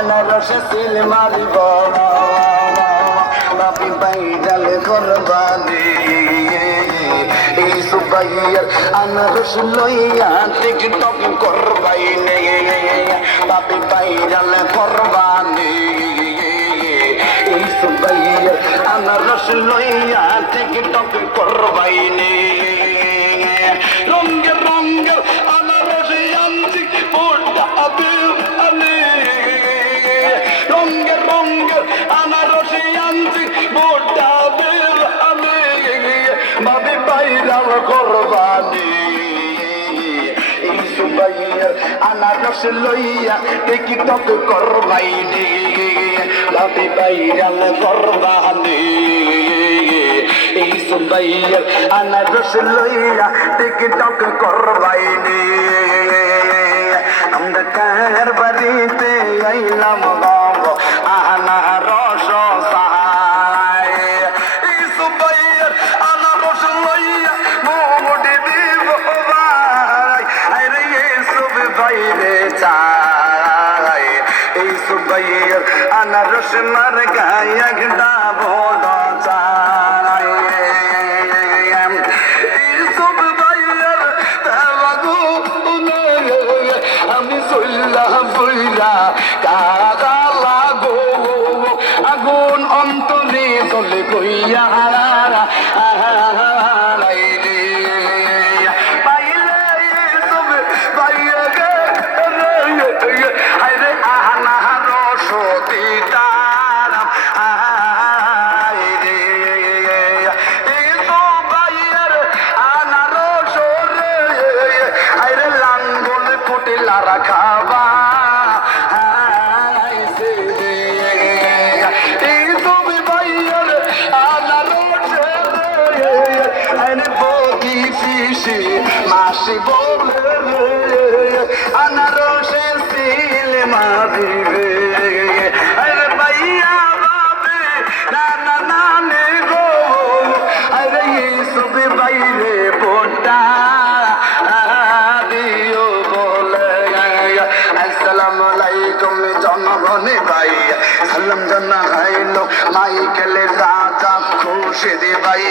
আনারসে seal মারিব। বাপি পাইডাল করবাদি এই সুবাইয়ার আনারস লইয়া টিকটক করবাই নে। বাপি পাইডাল করবানি। এই সুবাইয়ার আনারস লইয়া টিকটক করবাই নে। সুবাইয়ের আনারস লইয়া টিকটক করবাইনি বাবে বাইরাল করবানি এই সুবাইয়ের আনারস লইয়া টিকটক কার চল্লাহ বইলা কাকা লাগো। আগুন অন্তরে চলে গইয়া পাইলে মাসি বলে আনারসে সিল মারিবে আরে ভাইয়া বাবে না না না গো। আরে এই সব বাইরে বোটা দিও বলে। আসসালামু আলাইকুম জনগণে ভাই। সালাম জানা হাইলো মাইকেলে রাজা খুশি দি ভাই।